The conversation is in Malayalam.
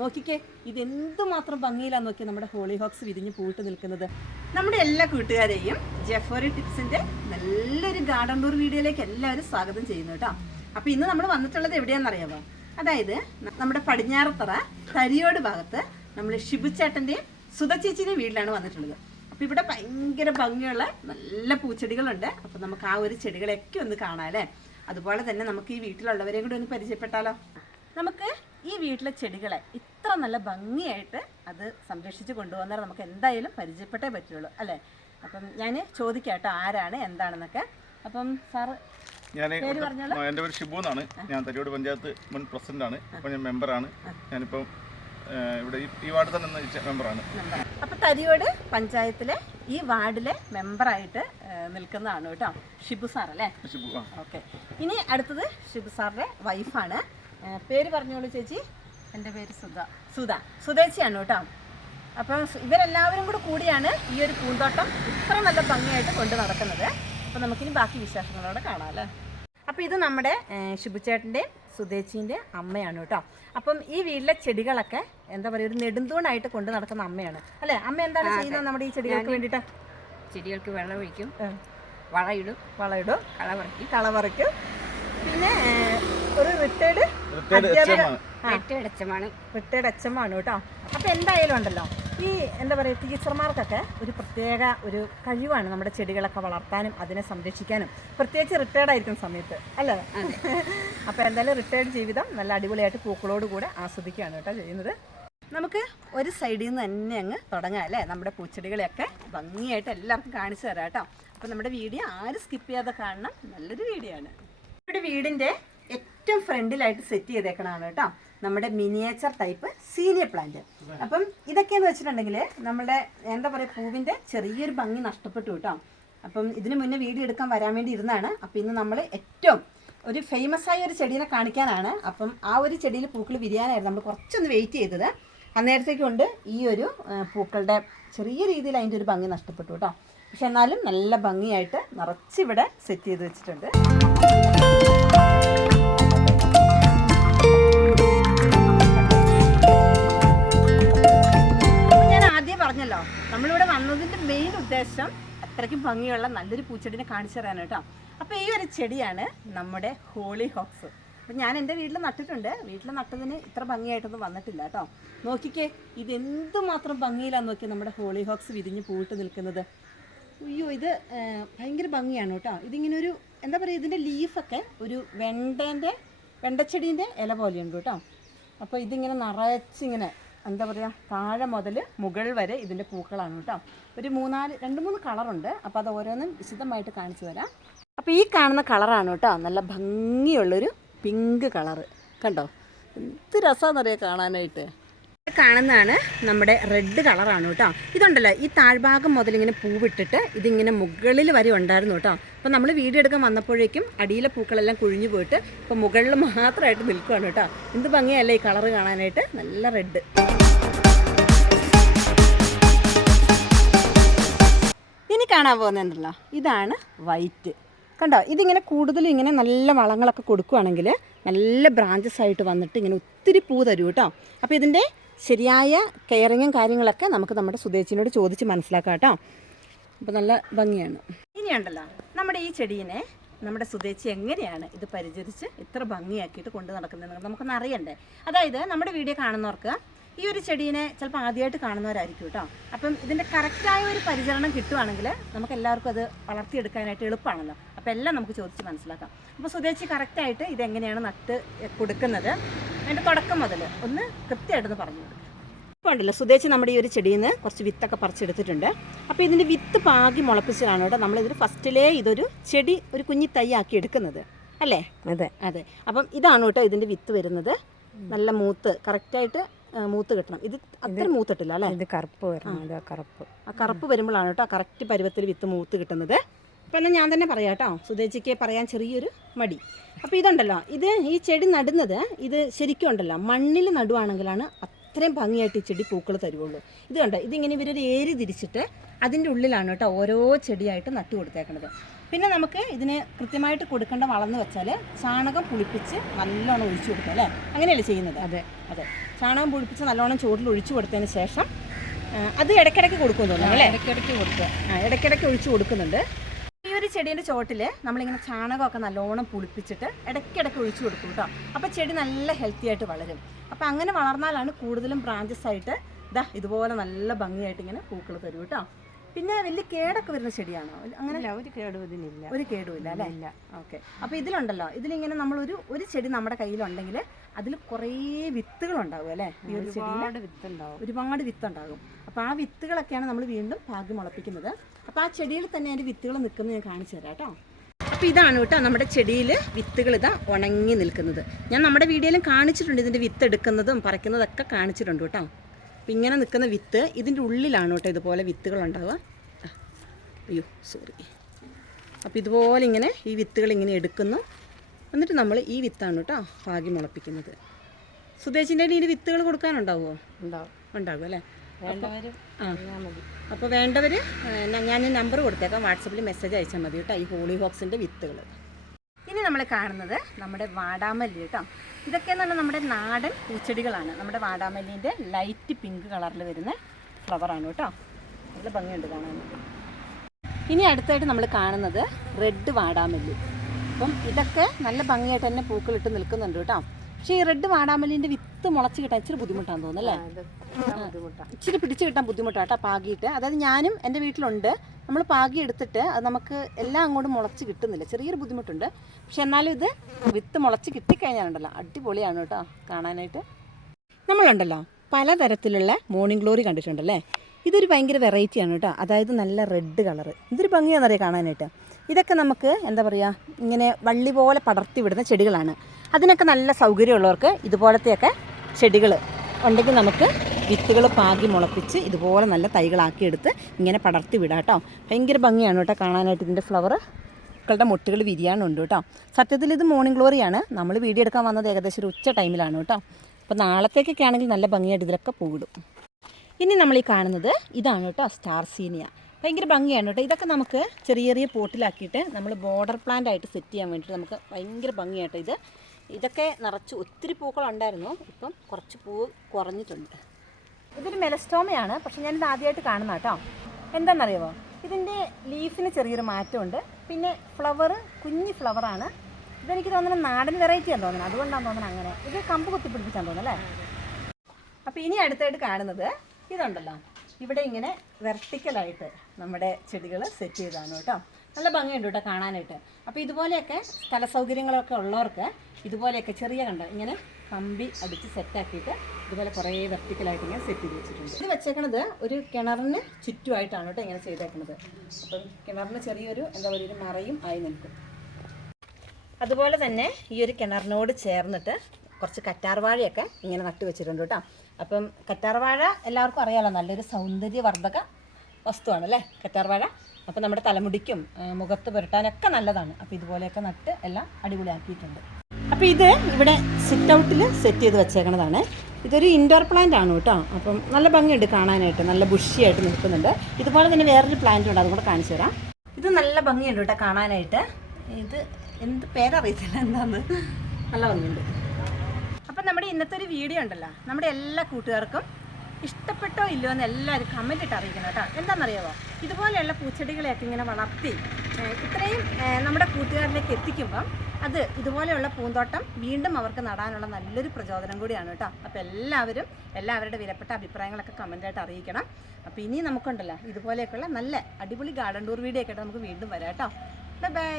നോക്കിക്കേ ഇത് എന്തുമാത്രം ഭംഗിയിലാന്ന് നോക്കി നമ്മുടെ ഹോളി ഹോക്സ് വിരിഞ്ഞ് പൂട്ട് നിൽക്കുന്നത്. നമ്മുടെ എല്ലാ കൂട്ടുകാരെയും ജെഫോറി ടിപ്സിന്റെ നല്ലൊരു ഗാർഡൻ ടൂർ വീഡിയോയിലേക്ക് എല്ലാവരും സ്വാഗതം ചെയ്യുന്നു കേട്ടോ. അപ്പൊ ഇന്ന് നമ്മൾ വന്നിട്ടുള്ളത് എവിടെയാണെന്നറിയാമോ അതായത് നമ്മുടെ പടിഞ്ഞാറത്തറ തരിയോട് ഭാഗത്ത് നമ്മൾ ഷിബു ചേട്ടന്റെയും സുധ ചേച്ചിയുടെയും വീട്ടിലാണ് വന്നിട്ടുള്ളത്. അപ്പൊ ഇവിടെ ഭയങ്കര ഭംഗിയുള്ള നല്ല പൂച്ചെടികളുണ്ട്. അപ്പൊ നമുക്ക് ആ ഒരു ചെടികളെയൊക്കെ ഒന്ന് കാണാം അതുപോലെ തന്നെ നമുക്ക് ഈ വീട്ടിലുള്ളവരെയും കൂടി ഒന്ന് പരിചയപ്പെട്ടാലോ? നമുക്ക് ഈ വീട്ടിലെ ചെടികളെ ഇത്ര നല്ല ഭംഗിയായിട്ട് അത് സംരക്ഷിച്ച് കൊണ്ടുപോകുന്നവരെ നമുക്ക് എന്തായാലും പരിചയപ്പെട്ടേ പറ്റുള്ളൂ അല്ലേ? അപ്പം ഞാൻ ചോദിക്കാം കേട്ടോ ആരാണ് എന്താണെന്നൊക്കെ. അപ്പം സാറ് ഞാൻ. എന്റെ പേര് ഷിബു എന്നാണ്. ഞാൻ തരിയോട് പഞ്ചായത്ത് മുൻ പ്രസിഡന്റ് ആണ്. അപ്പോൾ ഞാൻ മെമ്പറാണ് ഞാനിപ്പം ഇവിടെ ഈ- വാർഡ് തന്നെ മെമ്പറാണ് അപ്പൊ അപ്പം തരിയോട് പഞ്ചായത്തിലെ ഈ വാർഡിലെ മെമ്പറായിട്ട് നിൽക്കുന്നതാണ് കേട്ടോ. ഷിബു സാർ അല്ലേ ഷിബു ഓക്കെ. ഇനി അടുത്തത് ഷിബു സാറിന്റെ വൈഫാണ് പേര് പറഞ്ഞോളൂ ചേച്ചി. എന്റെ പേര് സുധ. സുധ. സുധേച്ചിയാണ് കേട്ടോ. അപ്പം ഇവരെല്ലാവരും കൂടെ കൂടിയാണ് ഈ ഒരു പൂന്തോട്ടം ഇത്ര നല്ല ഭംഗിയായിട്ട് കൊണ്ടു നടക്കുന്നത്. അപ്പം നമുക്കിനി ബാക്കി വിശേഷങ്ങളോടെ കാണാം അല്ലേ? അപ്പോൾ ഇത് നമ്മുടെ ശുഭുചേട്ടന്റെയും സുധേച്ചിന്റെ അമ്മയാണ് കേട്ടോ. അപ്പം ഈ വീട്ടിലെ ചെടികളൊക്കെ എന്താ പറയുക ഒരു നെടുന്തൂണായിട്ട് കൊണ്ടു നടക്കുന്ന അമ്മയാണ്. അല്ലേ? അമ്മ എന്താണ് ചെയ്യുന്നത് നമ്മുടെ ഈ ചെടികൾക്ക് വേണ്ടിയിട്ട്? ചെടികൾക്ക് വെള്ളം ഒഴിക്കും. വളയിടും വളയിടും കള പറിക്കും. കളവറയ്ക്കും പിന്നെ ഒരു റിട്ടയർഡ് വെട്ടടച്ചമാണ് കേട്ടോ. അപ്പോൾ എന്തായാലും ഉണ്ടല്ലോ ഈ എന്താ പറയുക ടീച്ചർമാർക്കൊക്കെ ഒരു പ്രത്യേക ഒരു കഴിവാണ് നമ്മുടെ ചെടികളൊക്കെ വളർത്താനും അതിനെ സംരക്ഷിക്കാനും. പ്രത്യേകിച്ച് റിട്ടയർഡ് ആയിരിക്കുന്ന സമയത്ത് അല്ലേ? അപ്പോൾ എന്തായാലും റിട്ടയർഡ് ജീവിതം നല്ല അടിപൊളിയായിട്ട് പൂക്കളോട് കൂടെ ആസ്വദിക്കുകയാണ് കേട്ടോ ചെയ്യുന്നത്. നമുക്ക് ഒരു സൈഡിൽ നിന്ന് തന്നെ അങ്ങ് തുടങ്ങാം അല്ലേ? നമ്മുടെ പൂച്ചെടികളെയൊക്കെ ഭംഗിയായിട്ട് എല്ലാവർക്കും കാണിച്ചു തരാം കേട്ടോ. അപ്പോൾ നമ്മുടെ വീഡിയോ ആരും സ്കിപ്പ് ചെയ്യാതെ കാണണം. നല്ലൊരു വീഡിയോ ആണ്. ഇവിടെ വീടിന്റെ ഏറ്റവും ഫ്രണ്ടിലായിട്ട് സെറ്റ് ചെയ്തേക്കണതാണ് കേട്ടോ. നമ്മുടെ മിനിയേച്ചർ ടൈപ്പ് സീനിയർ പ്ലാന്റ് അപ്പം ഇതൊക്കെയെന്ന് വെച്ചിട്ടുണ്ടെങ്കിൽ നമ്മുടെ എന്താ പറയുക പൂവിന്റെ ചെറിയൊരു ഭംഗി നഷ്ടപ്പെട്ടു കേട്ടോ. അപ്പം ഇതിന് മുന്നേ വീഡിയോ എടുക്കാൻ വരാൻ വേണ്ടി ഇരുന്നാണ്. അപ്പം ഇന്ന് നമ്മൾ ഏറ്റവും ഒരു ഫേമസ് ആയ ഒരു ചെടീനെ കാണിക്കാനാണ്. അപ്പം ആ ഒരു ചെടിയിൽ പൂക്കൾ വിരിയാനായിരുന്നു നമ്മൾ കുറച്ചൊന്ന് വെയിറ്റ് ചെയ്തത്. അന്നേരത്തേക്കുണ്ട് ഈ ഒരു പൂക്കളുടെ ചെറിയ രീതിയിൽ അതിന്റെ ഒരു ഭംഗി നഷ്ടപ്പെട്ടു കേട്ടോ. പക്ഷെ എന്നാലും നല്ല ഭംഗിയായിട്ട് നിറച്ചിവിടെ സെറ്റ് ചെയ്ത് വെച്ചിട്ടുണ്ട്. നമ്മളിവിടെ വന്നതിന്റെ മെയിൻ ഉദ്ദേശം അത്രയ്ക്കും ഭംഗിയുള്ള നല്ലൊരു പൂച്ചെടിനെ കാണിച്ചു തരാനാണ് കേട്ടോ. അപ്പോൾ ഈ ഒരു ചെടിയാണ് നമ്മുടെ ഹോളി ഹോക്സ് അപ്പം ഞാൻ എന്റെ വീട്ടിൽ നട്ടിട്ടുണ്ട്. വീട്ടിൽ നട്ടതിന് ഇത്ര ഭംഗിയായിട്ടൊന്നും വന്നിട്ടില്ല കേട്ടോ. നോക്കിക്കേ ഇത് എന്തുമാത്രം ഭംഗിയിലാന്ന് നോക്കി നമ്മുടെ ഹോളി ഹോക്സ് വിരിഞ്ഞ് പൂവിട്ട് നിൽക്കുന്നത്. അയ്യോ ഇത് ഭയങ്കര ഭംഗിയാണ് കേട്ടോ. ഇതിങ്ങനെ ഒരു എന്താ പറയുക ഇതിന്റെ ലീഫൊക്കെ ഒരു വെണ്ടേന്റെ വെണ്ടച്ചെടീന്റെ ഇല പോലെയുണ്ട് കേട്ടോ. അപ്പോൾ ഇതിങ്ങനെ നിറച്ചിങ്ങനെ എന്താ പറയുക താഴെ മുതൽ മുകൾ വരെ ഇതിന്റെ പൂക്കളാണ് കേട്ടോ. ഒരു മൂന്നാൽ രണ്ട് മൂന്ന് കളറുണ്ട്. അപ്പോൾ അത് ഓരോന്നും വിശദമായിട്ട് കാണിച്ചു തരാം. അപ്പോൾ ഈ കാണുന്ന കളറാണ് കേട്ടോ നല്ല ഭംഗിയുള്ളൊരു പിങ്ക് കളറ്. കണ്ടോ? എന്ത് രസമാണെന്നറിയാം കാണാനായിട്ട്? കാണുന്നതാണ് നമ്മുടെ റെഡ് കളറാണ് കേട്ടോ. ഇതുണ്ടല്ലോ ഈ താഴ്ഭാഗം മുതൽ ഇങ്ങനെ പൂവിട്ടിട്ട് ഇതിങ്ങനെ മുകളിൽ വരെ ഉണ്ടായിരുന്നു കേട്ടോ. അപ്പോൾ നമ്മൾ വീഡിയോ എടുക്കാൻ വന്നപ്പോഴേക്കും അടിയിലെ പൂക്കളെല്ലാം കുഴിഞ്ഞു പോയിട്ട് ഇപ്പോൾ മുകളിൽ മാത്രമായിട്ട് നിൽക്കുകയാണ് കേട്ടോ. എന്ത് ഭംഗിയല്ലേ ഈ കളറ് കാണാനായിട്ട്? നല്ല റെഡ് ഇനി കാണാൻ പോകുന്നുണ്ടല്ലോ ഇതാണ് വൈറ്റ് കണ്ടോ? ഇതിങ്ങനെ കൂടുതലും ഇങ്ങനെ നല്ല വളങ്ങളൊക്കെ കൊടുക്കുകയാണെങ്കിൽ നല്ല ബ്രാഞ്ചസ് ആയിട്ട് വന്നിട്ട് ഇങ്ങനെ ഒത്തിരി പൂ തരും കേട്ടോ. അപ്പോൾ ഇതിന്റെ ശരിയായ കെയറിങ്ങും കാര്യങ്ങളൊക്കെ നമുക്ക് നമ്മുടെ സുദേശിനോട് ചോദിച്ച് മനസ്സിലാക്കാം കേട്ടോ. അപ്പോൾ നല്ല ഭംഗിയാണ്. ഇനിയുണ്ടല്ലോ നമ്മുടെ ഈ ചെടീനെ നമ്മുടെ സുദേശി എങ്ങനെയാണ് ഇത് പരിചരിച്ച് ഇത്ര ഭംഗിയാക്കിയിട്ട് കൊണ്ട് നടക്കുന്നത് നമുക്കൊന്ന് അറിയണ്ടേ? അതായത് നമ്മുടെ വീഡിയോ കാണുന്നവർക്ക് ഈ ഒരു ചെടീനെ ചിലപ്പോൾ ആദ്യമായിട്ട് കാണുന്നവരായിരിക്കും കേട്ടോ. അപ്പം ഇതിന്റെ കറക്റ്റായ ഒരു പരിചരണം കിട്ടുവാണെങ്കിൽ നമുക്ക് എല്ലാവർക്കും അത് വളർത്തിയെടുക്കാനായിട്ട് എളുപ്പമാണല്ലോ. അപ്പോൾ എല്ലാം നമുക്ക് ചോദിച്ച് മനസ്സിലാക്കാം. അപ്പോൾ സുതേച്ചി കറക്റ്റായിട്ട് ഇതെങ്ങനെയാണ് നട്ട് കൊടുക്കുന്നത്? അതിന്റെ തുടക്കം മുതൽ ഒന്ന് കൃത്യമായിട്ടൊന്ന് പറഞ്ഞു കൊടുക്കുക ഇപ്പോൾ ഉണ്ടല്ലോ സുതേച്ചി നമ്മുടെ ഈ ഒരു ചെടിയിൽ നിന്ന് കുറച്ച് വിത്തൊക്കെ പറിച്ചെടുത്തിട്ടുണ്ട്. അപ്പോൾ ഇതിന്റെ വിത്ത് പാകി മുളപ്പിച്ചതാണ് കേട്ടോ. നമ്മളിതിൽ ഫസ്റ്റിലേ ഇതൊരു ചെടി ഒരു കുഞ്ഞി തൈ ആക്കി എടുക്കുന്നത്. അല്ലേ? അതെ. അതെ. അപ്പം ഇതാണ് കേട്ടോ ഇതിന്റെ വിത്ത് വരുന്നത്. നല്ല മൂത്ത് കറക്റ്റായിട്ട് മൂത്ത് കിട്ടണം. ഇത് അത്ര മൂത്തിട്ടില്ല അല്ലേ? ഇത് കറുപ്പ് വരണം കറുപ്പ്. ആ കറുപ്പ് വരുമ്പോഴാണ് കേട്ടോ കറക്റ്റ് പരുവത്തിൽ വിത്ത് മൂത്ത് കിട്ടുന്നത്. അപ്പം എന്നാൽ ഞാൻ തന്നെ പറയാം കേട്ടോ. സുധേച്ചിക്ക് പറയാൻ ചെറിയൊരു മടി. അപ്പോൾ ഇതുണ്ടല്ലോ ഇത് ഈ ചെടി നടുന്നത് ഇത് ശരിക്കും ഉണ്ടല്ലോ മണ്ണിൽ നടുവാണെങ്കിലാണ് അത്രയും ഭംഗിയായിട്ട് ഈ ചെടി പൂക്കൾ തരുവുള്ളൂ. ഇത് കണ്ടോ ഇതിങ്ങനെ ഇവരൊരു ഏരി തിരിച്ചിട്ട് അതിന്റെ ഉള്ളിലാണ് കേട്ടോ ഓരോ ചെടിയായിട്ട് നട്ടു കൊടുത്തേക്കുന്നത് പിന്നെ നമുക്ക് ഇതിന് കൃത്യമായിട്ട് കൊടുക്കേണ്ട വളർന്ന് വെച്ചാൽ ചാണകം പുളിപ്പിച്ച് നല്ലോണം ഒഴിച്ചു കൊടുക്കുക അല്ലേ? അങ്ങനെയല്ലേ ചെയ്യുന്നത്? അതെ. അതെ. ചാണകം പുളിപ്പിച്ച് നല്ലോണം ചോട്ടിൽ ഒഴിച്ചു കൊടുത്തതിന് ശേഷം അത് ഇടയ്ക്കിടയ്ക്ക് കൊടുക്കുന്നുണ്ട് തോന്നുന്നു അല്ലേ? ഇടയ്ക്കിടയ്ക്ക് കൊടുക്കുക. ആ ഇടയ്ക്കിടയ്ക്ക് ഒഴിച്ചു കൊടുക്കുന്നുണ്ട്. ചെടീന്റെ ചോട്ടിൽ നമ്മളിങ്ങനെ ചാണകമൊക്കെ നല്ലോണം പുളിപ്പിച്ചിട്ട് ഇടയ്ക്കിടയ്ക്ക് ഒഴിച്ചു കൊടുക്കും കേട്ടോ. അപ്പോൾ ചെടി നല്ല ഹെൽത്തി ആയിട്ട് വളരും. അപ്പോൾ അങ്ങനെ വളർന്നാലാണ് കൂടുതലും ബ്രാഞ്ചസ് ആയിട്ട് ഇതാ ഇതുപോലെ നല്ല ഭംഗിയായിട്ട് ഇങ്ങനെ പൂക്കൾ തരും കേട്ടോ. പിന്നെ വലിയ കേടൊക്കെ വരുന്ന ചെടിയാണോ? അങ്ങനെ ഒരു കേടും ഇതിനില്ല. ഒരു കേടുമില്ല അല്ലേ? ഇല്ല. ഓക്കെ. അപ്പോൾ ഇതിലുണ്ടല്ലോ ഇതിലിങ്ങനെ നമ്മളൊരു ഒരു ചെടി നമ്മുടെ കയ്യിലുണ്ടെങ്കിൽ അതിൽ കുറേ വിത്തുകൾ ഉണ്ടാകും അല്ലേ? ഈ ഒരു ചെടിയിൽ ഒരുപാട് ഒരുപാട് വിത്തുണ്ടാകും. അപ്പോൾ ആ വിത്തുകളൊക്കെയാണ് നമ്മൾ വീണ്ടും പാകി മുളപ്പിക്കുന്നത്. അപ്പോൾ ആ ചെടിയിൽ തന്നെ അതിന്റെ വിത്തുകൾ നിൽക്കുന്നത് ഞാൻ കാണിച്ചു തരാം കേട്ടോ. അപ്പോൾ ഇതാണ് കേട്ടോ നമ്മുടെ ചെടിയിൽ വിത്തുകൾ ഇതാ ഉണങ്ങി നിൽക്കുന്നത്. ഞാൻ നമ്മുടെ വീഡിയോയിലും കാണിച്ചിട്ടുണ്ട് ഇതിന്റെ വിത്ത് എടുക്കുന്നതും പറിക്കുന്നതൊക്കെ കാണിച്ചിട്ടുണ്ട് കേട്ടോ. അപ്പോൾ ഇങ്ങനെ നിൽക്കുന്ന വിത്ത് ഇതിന്റെ ഉള്ളിലാണ് കേട്ടോ ഇതുപോലെ വിത്തുകൾ ഉണ്ടാവുക. അയ്യോ സോറി അപ്പോൾ ഇതുപോലെ ഇങ്ങനെ ഈ വിത്തുകൾ ഇങ്ങനെ എടുക്കുന്നു. എന്നിട്ട് നമ്മൾ ഈ വിത്താണ് കേട്ടോ പാകി മുളപ്പിക്കുന്നത്. സുദേശിന്റെ ഇതിന് വിത്തുകൾ കൊടുക്കാനുണ്ടാവുമോ? ഉണ്ടാവും. ഉണ്ടാകും അല്ലേ? അപ്പോൾ വേണ്ടവർ ഞാൻ നമ്പർ കൊടുത്തേക്കാം. വാട്സപ്പിൽ മെസ്സേജ് അയച്ചാൽ മതി കേട്ടോ ഈ ഹോളി ഹോക്സിന്റെ വിത്തുകൾ ഇനി നമ്മൾ കാണുന്നത് നമ്മുടെ വാടാമല്ലി കേട്ടോ. ഇതൊക്കെ എന്ന് പറഞ്ഞാൽ നമ്മുടെ നാടൻ പൂച്ചെടികളാണ്. നമ്മുടെ വാടാമല്ലിന്റെ ലൈറ്റ് പിങ്ക് കളറിൽ വരുന്ന ഫ്ലവറാണ് കേട്ടോ. നല്ല ഭംഗിയുണ്ട് കാണാൻ. ഇനി അടുത്തായിട്ട് നമ്മൾ കാണുന്നത് റെഡ് വാടാമല്ലി. അപ്പം ഇതൊക്കെ നല്ല ഭംഗിയായിട്ട് തന്നെ പൂക്കളിട്ട് നിൽക്കുന്നുണ്ട് കേട്ടോ. പക്ഷേ ഈ റെഡ് വാടാമല്ലിന്റെ വിത്ത് മുളച്ച് കിട്ടാൻ ഇച്ചിരി ബുദ്ധിമുട്ടാന്ന് തോന്നുന്നു അല്ലേ? ഇത് കിട്ടാൻ ബുദ്ധിമുട്ടാണ് ഇച്ചിരി പിടിച്ചു കിട്ടാൻ ബുദ്ധിമുട്ടാണ് കേട്ടോ പാകിയിട്ട്. അതായത് ഞാനും എന്റെ വീട്ടിലുണ്ട്. നമ്മൾ പാകി എടുത്തിട്ട് അത് നമുക്ക് എല്ലാം അങ്ങോട്ട് മുളച്ച് കിട്ടുന്നില്ല. ചെറിയൊരു ബുദ്ധിമുട്ടുണ്ട്. പക്ഷെ എന്നാലും ഇത് വിത്ത് മുളച്ച് കിട്ടിക്കഴിഞ്ഞാലുണ്ടല്ലോ. അടിപൊളിയാണ് കേട്ടോ കാണാനായിട്ട്. നമ്മളുണ്ടല്ലോ പലതരത്തിലുള്ള മോർണിംഗ് ഗ്ലോറി കണ്ടിട്ടുണ്ടല്ലേ? ഇതൊരു ഭയങ്കര വെറൈറ്റിയാണ് കേട്ടോ. അതായത് നല്ല റെഡ് കളർ ഇതൊരു ഭംഗിയാണെന്നറിയാം കാണാനായിട്ട്? ഇതൊക്കെ നമുക്ക് എന്താ പറയുക ഇങ്ങനെ വള്ളി പോലെ പടർത്തി വിടുന്ന ചെടികളാണ്. അതിനൊക്കെ നല്ല സൗകര്യമുള്ളവർക്ക് ഇതുപോലത്തെയൊക്കെ ചെടികൾ ഉണ്ടെങ്കിൽ നമുക്ക് വിത്തുകൾ പാകി മുളപ്പിച്ച് ഇതുപോലെ നല്ല തൈകളാക്കി എടുത്ത് ഇങ്ങനെ പടർത്തി വിടാം കേട്ടോ. ഭയങ്കര ഭംഗിയാണ് കേട്ടോ കാണാനായിട്ട് ഇതിന്റെ ഫ്ലവർ പൂക്കളുടെ മുട്ടുകൾ വിരിയാനുണ്ട് കേട്ടോ. സത്യത്തിൽ ഇത് മോർണിംഗ് ഗ്ലോറിയാണ് നമ്മൾ വീഡിയോ എടുക്കാൻ വന്നത് ഏകദേശം ഒരു ഉച്ച ടൈമിലാണ് കേട്ടോ. അപ്പോൾ നാളത്തേക്കൊക്കെ ആണെങ്കിൽ നല്ല ഭംഗിയായിട്ട് ഇതിലൊക്കെ പൂവിടും. ഇനി നമ്മൾ ഈ കാണുന്നത് ഇതാണ് കേട്ടോ സ്റ്റാർ സീനിയ ഭയങ്കര ഭംഗിയാണ് കേട്ടോ. ഇതൊക്കെ നമുക്ക് ചെറിയ ചെറിയ പോട്ടിലാക്കിയിട്ട് നമ്മൾ ബോർഡർ പ്ലാന്റ് ആയിട്ട് സെറ്റ് ചെയ്യാൻ വേണ്ടിയിട്ട് നമുക്ക് ഭയങ്കര ഭംഗിയായിട്ട് ഇത്. ഇതൊക്കെ നിറച്ച് ഒത്തിരി പൂക്കൾ ഉണ്ടായിരുന്നു ഇപ്പം കുറച്ച് പൂവ് കുറഞ്ഞിട്ടുണ്ട്. ഇതൊരു മെലസ്റ്റോമയാണ്. പക്ഷെ ഞാനിത് ആദ്യമായിട്ട് കാണുന്ന കേട്ടോ. എന്താണെന്നറിയാമോ ഇതിന്റെ ലീഫിന് ചെറിയൊരു മാറ്റമുണ്ട്. പിന്നെ ഫ്ലവർ കുഞ്ഞി ഫ്ലവറാണ്. ഇതെനിക്ക് തോന്നുന്നത് നാടൻ വെറൈറ്റിയാണ് തോന്നുന്നത് അതുകൊണ്ടാണ് തോന്നുന്നത് അങ്ങനെ. ഇത് കമ്പ് കുത്തിപ്പിടിപ്പിച്ചാണ് തോന്നുന്നത് അല്ലേ? അപ്പോൾ ഇനി അടുത്തായിട്ട് കാണുന്നത് ഇതുണ്ടല്ലോ. ഇവിടെ ഇങ്ങനെ വെർട്ടിക്കലായിട്ട് നമ്മുടെ ചെടികൾ സെറ്റ് ചെയ്താണ് കേട്ടോ. നല്ല ഭംഗിയുണ്ട് കേട്ടോ കാണാനായിട്ട്. അപ്പോൾ ഇതുപോലെയൊക്കെ സ്ഥല സൗകര്യങ്ങളൊക്കെ ഉള്ളവർക്ക് ഇതുപോലെയൊക്കെ ചെറിയ കണ്ട ഇങ്ങനെ കമ്പി അടിച്ച് സെറ്റാക്കിയിട്ട് ഇതുപോലെ കുറേ വെർട്ടിക്കലായിട്ട് ഇങ്ങനെ സെറ്റ് ചെയ്ത് വെച്ചിട്ടുണ്ട്. ഇത് വെച്ചേക്കണത് ഒരു കിണറിന് ചുറ്റുമായിട്ടാണ് കേട്ടോ ഇങ്ങനെ ചെയ്തേക്കണത്. അപ്പം കിണറിന് ചെറിയൊരു എന്താ പറയുക ഒരു മറയും ആയി നിൽക്കും. അതുപോലെ തന്നെ ഈ ഒരു കിണറിനോട് ചേർന്നിട്ട് കുറച്ച് കറ്റാർവാഴയൊക്കെ ഇങ്ങനെ നട്ടു വെച്ചിട്ടുണ്ട് കേട്ടോ. അപ്പം കറ്റാർവാഴ എല്ലാവർക്കും അറിയാമല്ലോ നല്ലൊരു സൗന്ദര്യവർദ്ധക വസ്തുവാണ് അല്ലേ കറ്റാർവാഴ. അപ്പോൾ നമ്മുടെ തലമുടിക്കും മുഖത്ത് പുരട്ടാനൊക്കെ നല്ലതാണ്. അപ്പോൾ ഇതുപോലെയൊക്കെ നട്ട് എല്ലാം അടിപൊളിയാക്കിയിട്ടുണ്ട്. അപ്പോൾ ഇത് ഇവിടെ സിറ്റ് ഔട്ടിൽ സെറ്റ് ചെയ്ത് വെച്ചേക്കണതാണ്. ഇതൊരു ഇൻഡോർ പ്ലാന്റ് ആണ് കേട്ടോ. അപ്പം നല്ല ഭംഗിയുണ്ട് കാണാനായിട്ട്. നല്ല ബുഷിയായിട്ട് നിൽക്കുന്നുണ്ട്. ഇതുപോലെ തന്നെ വേറൊരു പ്ലാന്റ് ഉണ്ട്. അതും കൂടെ കാണിച്ചു തരാം. ഇത് നല്ല ഭംഗിയുണ്ട് കേട്ടോ കാണാനായിട്ട്. ഇത് എന്ത് പേരറിയത്തില്ല എന്താന്ന്. നല്ല ഭംഗിയുണ്ട്. അപ്പം നമ്മുടെ ഇന്നത്തെ ഒരു വീഡിയോ ഉണ്ടല്ലോ. നമ്മുടെ എല്ലാ കൂട്ടുകാർക്കും ഇഷ്ടപ്പെട്ടോ ഇല്ലയോ എന്ന് എല്ലാവരും കമന്റ് ഇട്ട് അറിയിക്കണം കേട്ടോ. എന്താണെന്നറിയാമോ ഇതുപോലെയുള്ള പൂച്ചെടികളെയൊക്കെ ഇങ്ങനെ വളർത്തി ഇത്രയും നമ്മുടെ കൂട്ടുകാരിലേക്ക് എത്തിക്കുമ്പം അത് ഇതുപോലെയുള്ള പൂന്തോട്ടം വീണ്ടും അവർക്ക് നടാനുള്ള നല്ലൊരു പ്രചോദനം കൂടിയാണ് കേട്ടോ. അപ്പോൾ എല്ലാവരും എല്ലാവരുടെ വിലപ്പെട്ട അഭിപ്രായങ്ങളൊക്കെ കമന്റായിട്ട് അറിയിക്കണം. അപ്പോൾ ഇനി നമുക്കുണ്ടല്ലോ ഇതുപോലെയൊക്കെയുള്ള നല്ല അടിപൊളി ഗാർഡൻ ടൂർ വീഡിയോ ഒക്കെ നമുക്ക് വീണ്ടും വരാം കേട്ടോ. Bye bye